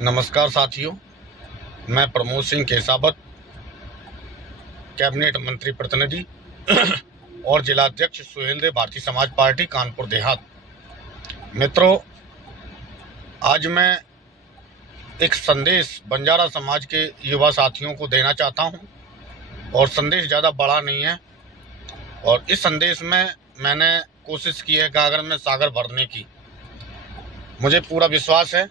नमस्कार साथियों, मैं प्रमोद सिंह केसावत, कैबिनेट मंत्री प्रतिनिधि और जिला अध्यक्ष सुहेलदेव भारतीय समाज पार्टी कानपुर देहात। मित्रों, आज मैं एक संदेश बंजारा समाज के युवा साथियों को देना चाहता हूं और संदेश ज़्यादा बड़ा नहीं है। और इस संदेश में मैंने कोशिश की है गागर में सागर भरने की। मुझे पूरा विश्वास है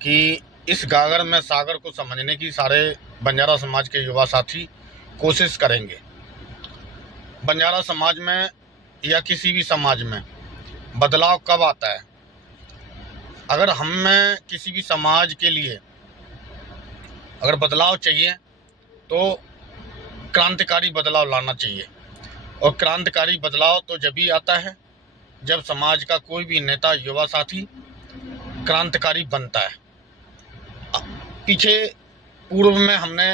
कि इस गागर में सागर को समझने की सारे बंजारा समाज के युवा साथी कोशिश करेंगे। बंजारा समाज में या किसी भी समाज में बदलाव कब आता है? अगर हम में किसी भी समाज के लिए अगर बदलाव चाहिए तो क्रांतिकारी बदलाव लाना चाहिए। और क्रांतिकारी बदलाव तो जब ही आता है जब समाज का कोई भी नेता युवा साथी क्रांतिकारी बनता है। पीछे पूर्व में हमने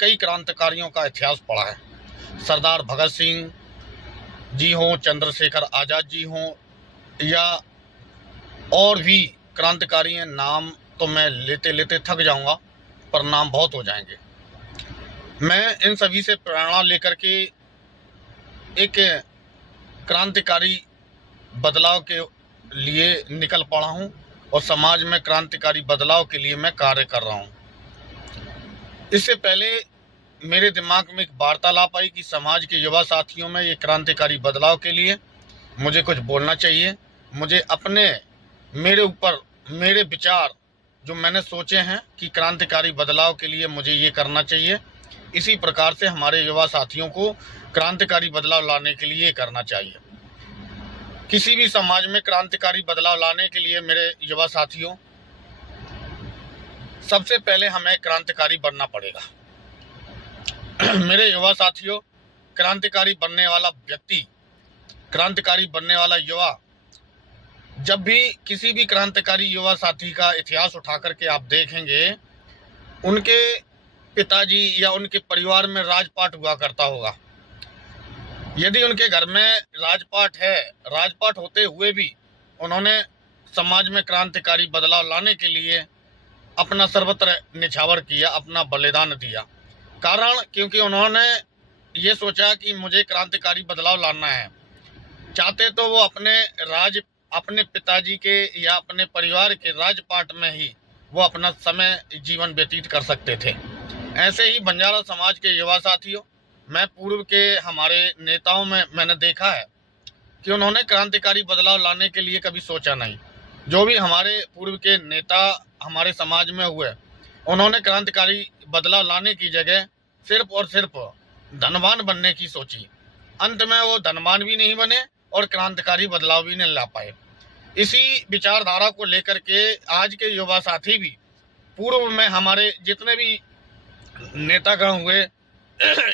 कई क्रांतिकारियों का इतिहास पढ़ा है। सरदार भगत सिंह जी हों, चंद्रशेखर आज़ाद जी हों या और भी क्रांतिकारी हैं। नाम तो मैं लेते लेते थक जाऊंगा, पर नाम बहुत हो जाएंगे। मैं इन सभी से प्रेरणा लेकर के एक क्रांतिकारी बदलाव के लिए निकल पड़ा हूं और समाज में क्रांतिकारी बदलाव के लिए मैं कार्य कर रहा हूं। इससे पहले मेरे दिमाग में एक वार्तालाप आई कि समाज के युवा साथियों में ये क्रांतिकारी बदलाव के लिए मुझे कुछ बोलना चाहिए। मुझे मेरे ऊपर मेरे विचार जो मैंने सोचे हैं कि क्रांतिकारी बदलाव के लिए मुझे ये करना चाहिए, इसी प्रकार से हमारे युवा साथियों को क्रांतिकारी बदलाव लाने के लिए करना चाहिए। किसी भी समाज में क्रांतिकारी बदलाव लाने के लिए मेरे युवा साथियों, सबसे पहले हमें क्रांतिकारी बनना पड़ेगा। मेरे युवा साथियों, क्रांतिकारी बनने वाला व्यक्ति, क्रांतिकारी बनने वाला युवा, जब भी किसी भी क्रांतिकारी युवा साथी का इतिहास उठा करके आप देखेंगे, उनके पिताजी या उनके परिवार में राजपाट हुआ करता होगा। यदि उनके घर में राजपाट है, राजपाट होते हुए भी उन्होंने समाज में क्रांतिकारी बदलाव लाने के लिए अपना सर्वत्र निछावर किया, अपना बलिदान दिया। कारण क्योंकि उन्होंने ये सोचा कि मुझे क्रांतिकारी बदलाव लाना है। चाहते तो वो अपने पिताजी के या अपने परिवार के राजपाट में ही वो अपना समय जीवन व्यतीत कर सकते थे। ऐसे ही बंजारा समाज के युवा साथियों, मैं पूर्व के हमारे नेताओं में मैंने देखा है कि उन्होंने क्रांतिकारी बदलाव लाने के लिए कभी सोचा नहीं। जो भी हमारे पूर्व के नेता हमारे समाज में हुए, उन्होंने क्रांतिकारी बदलाव लाने की जगह सिर्फ और सिर्फ धनवान बनने की सोची। अंत में वो धनवान भी नहीं बने और क्रांतिकारी बदलाव भी नहीं ला पाए। इसी विचारधारा को लेकर के आज के युवा साथी भी पूर्व में हमारे जितने भी नेतागण हुए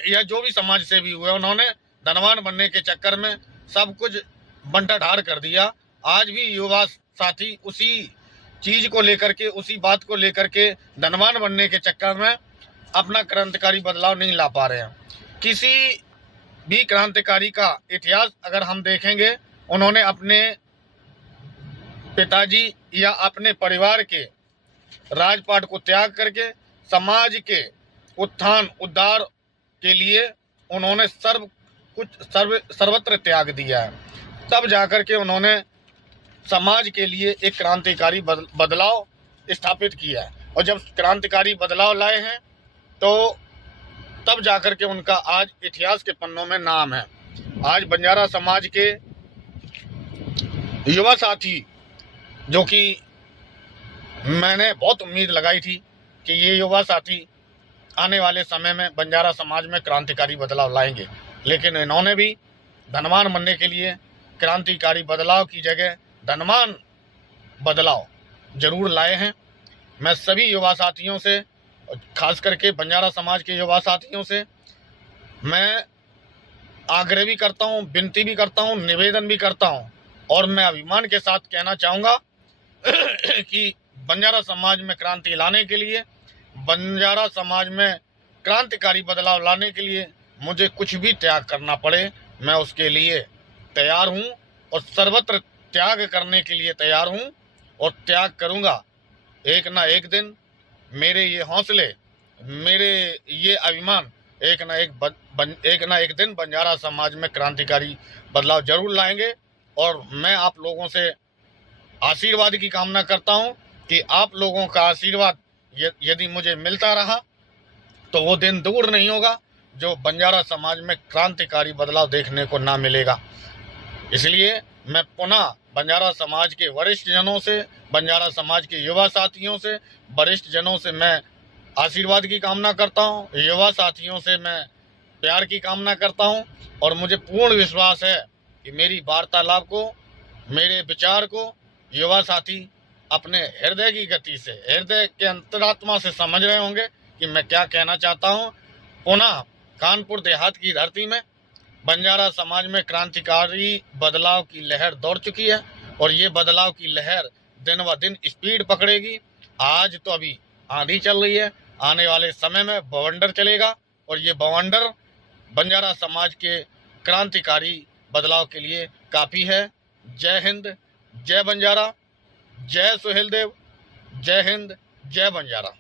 या जो भी समाज से भी हुए, उन्होंने धनवान बनने के चक्कर में सब कुछ बंटाढार कर दिया। आज भी युवा साथी उसी चीज को लेकर के, उसी बात को लेकर के धनवान बनने के चक्कर में अपना क्रांतिकारी बदलाव नहीं ला पा रहे हैं। किसी भी क्रांतिकारी का इतिहास अगर हम देखेंगे, उन्होंने अपने पिताजी या अपने परिवार के राजपाट को त्याग करके समाज के उत्थान उद्धार के लिए उन्होंने सर्वत्र त्याग दिया है। तब जाकर के उन्होंने समाज के लिए एक क्रांतिकारी बदलाव स्थापित किया है। और जब क्रांतिकारी बदलाव लाए हैं तो तब जाकर के उनका आज इतिहास के पन्नों में नाम है। आज बंजारा समाज के युवा साथी, जो कि मैंने बहुत उम्मीद लगाई थी कि ये युवा साथी आने वाले समय में बंजारा समाज में क्रांतिकारी बदलाव लाएंगे, लेकिन इन्होंने भी धनवान बनने के लिए क्रांतिकारी बदलाव की जगह धनवान बदलाव जरूर लाए हैं। मैं सभी युवा साथियों से, खास करके बंजारा समाज के युवा साथियों से मैं आग्रह भी करता हूं, विनती भी करता हूं, निवेदन भी करता हूं और मैं अभिमान के साथ कहना चाहूँगा कि बंजारा समाज में क्रांति लाने के लिए, बंजारा समाज में क्रांतिकारी बदलाव लाने के लिए मुझे कुछ भी त्याग करना पड़े, मैं उसके लिए तैयार हूं और सर्वत्र त्याग करने के लिए तैयार हूं और त्याग करूंगा। एक ना एक दिन मेरे ये हौसले, मेरे ये अभिमान एक ना एक दिन बंजारा समाज में क्रांतिकारी बदलाव जरूर लाएंगे। और मैं आप लोगों से आशीर्वाद की कामना करता हूं कि आप लोगों का आशीर्वाद यदि मुझे मिलता रहा तो वो दिन दूर नहीं होगा जो बंजारा समाज में क्रांतिकारी बदलाव देखने को ना मिलेगा। इसलिए मैं पुनः बंजारा समाज के वरिष्ठ जनों से, बंजारा समाज के युवा साथियों से, वरिष्ठ जनों से मैं आशीर्वाद की कामना करता हूं, युवा साथियों से मैं प्यार की कामना करता हूं। और मुझे पूर्ण विश्वास है कि मेरी वार्तालाप को, मेरे विचार को युवा साथी अपने हृदय की गति से, हृदय के अंतरात्मा से समझ रहे होंगे कि मैं क्या कहना चाहता हूं। पुनः कानपुर देहात की धरती में बंजारा समाज में क्रांतिकारी बदलाव की लहर दौड़ चुकी है और ये बदलाव की लहर दिन ब दिन स्पीड पकड़ेगी। आज तो अभी आंधी चल रही है, आने वाले समय में बवंडर चलेगा और ये बवंडर बंजारा समाज के क्रांतिकारी बदलाव के लिए काफ़ी है। जय हिंद, जय बंजारा, जय सुहेलदेव, जय हिंद, जय बंजारा।